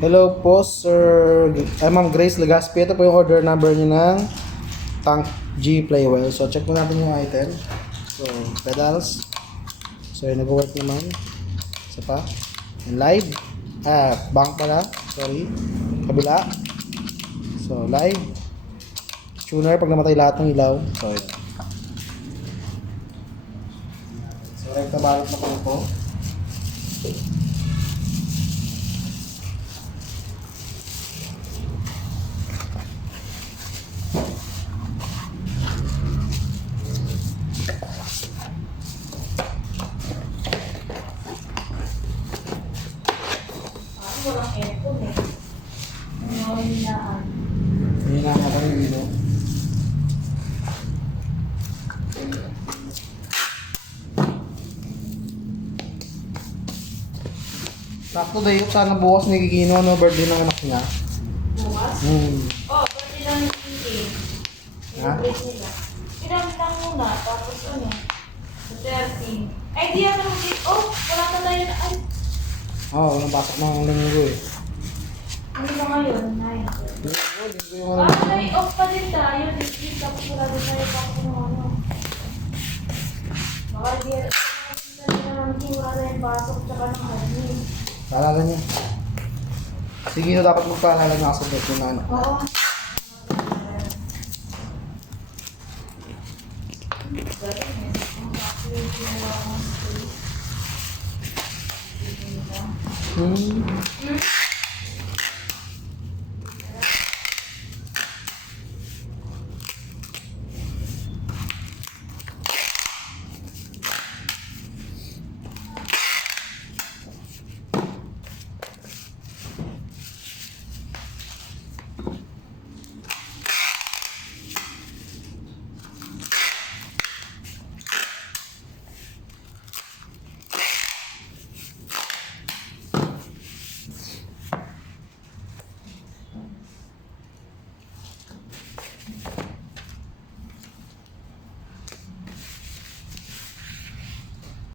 Hello po, sir. Ma'am Grace Legaspi. Ito po yung order number niyo ng Tank G Playwell. So, check mo natin yung item. So, pedals. So, yung nag-work naman. Isa pa. And live. Bank pala. Sorry. Kabila. So, live. Tuner pag namatay lahat ng ilaw. So, yun. So, rekta balot na po. Walang aircon eh. Ngayon hinaan. Hindi na ako yung ilaw. Sakto dayo, sana bukas ni Gigino, no, birthday ng anak niya. Bukas? Oh, birthday lang yung hindi. Ha? Celebrate nila. Pinamit lang muna, tapos ano, sa 13. Ay, di ako mag oh, wala na tayo na, ay, Oo, walang pasok ng linggo eh. ano ba ngayon? 9. Linggo yung Ah, may off pa din tayo. This week, tapos wala din tayo pa kung ano. Baka di naman wala yung pasok tsaka ng admin. Paalala niya. Sige, no, dapat magpaalala niya kasi birthday ng anak. Oo. Hmm.